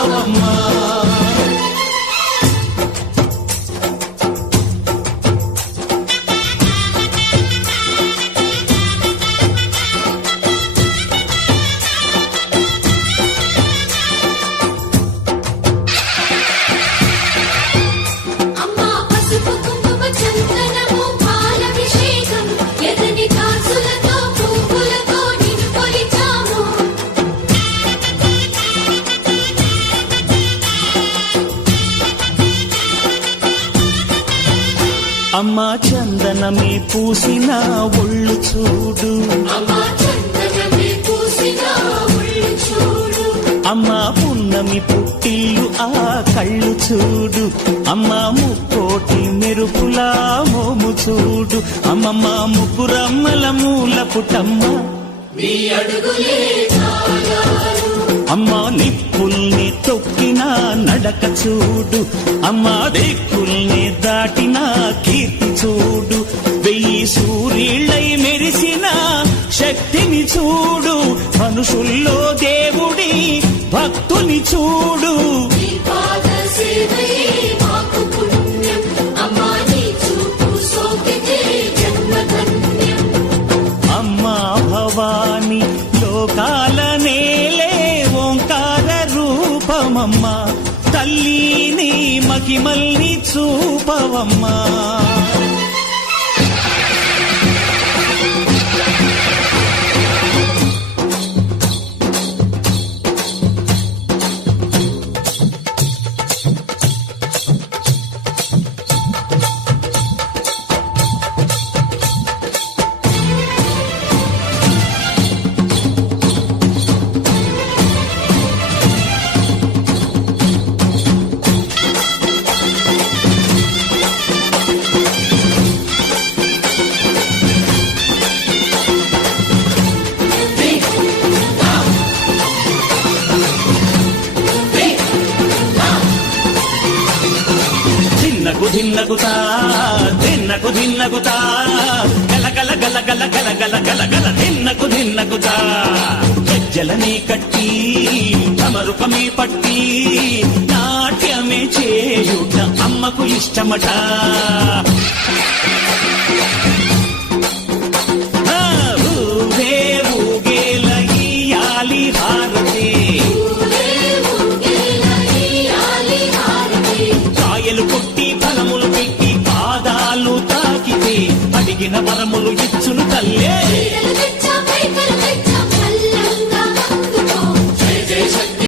చూపావమ్మా. అమ్మా చందనమే పూసిన ఒళ్ళు చూడు, అమ్మా పున్నమి పుట్టిల్లు ఆ కళ్ళు చూడు, అమ్మా ముక్కోటి మెరుపులా మోము చూడు, అమ్మమ్మ ముగ్గురమ్మల మూల పుటమ్మ అమ్మా నిప్పుల్ని తొక్కిన నడక చూడు, అమ్మా దిక్కుల్ని దాటిన కీర్తి చూడు, 1000 సూర్యుళ్ళై మెరిసిన శక్తిని చూడు, మనుషుల్లో దేవుడి భక్తుని చూడు. అమ్మా భవాని లోకాల నేలే ఓంకార రూపమమ్మా, తల్లిని మహిమల్ని చూపవమ్మా. ధిన్నగుతా ధిన్నకు ధిన్నగుతా గలగల గలగల గలగల గలగల ధిన్నగుతా, గజ్జలనే కట్టి తమరుపమే పట్టి నాట్యమే చేయుట అమ్మకు ఇష్టమట. ఊగే ఊగేల ఇయ్యాలి హారతి, కాయలు కొట్టి ఫలములు పెట్టి పాదాలు తాకితే అడిగిన వరములు ఇచ్చును తల్లే.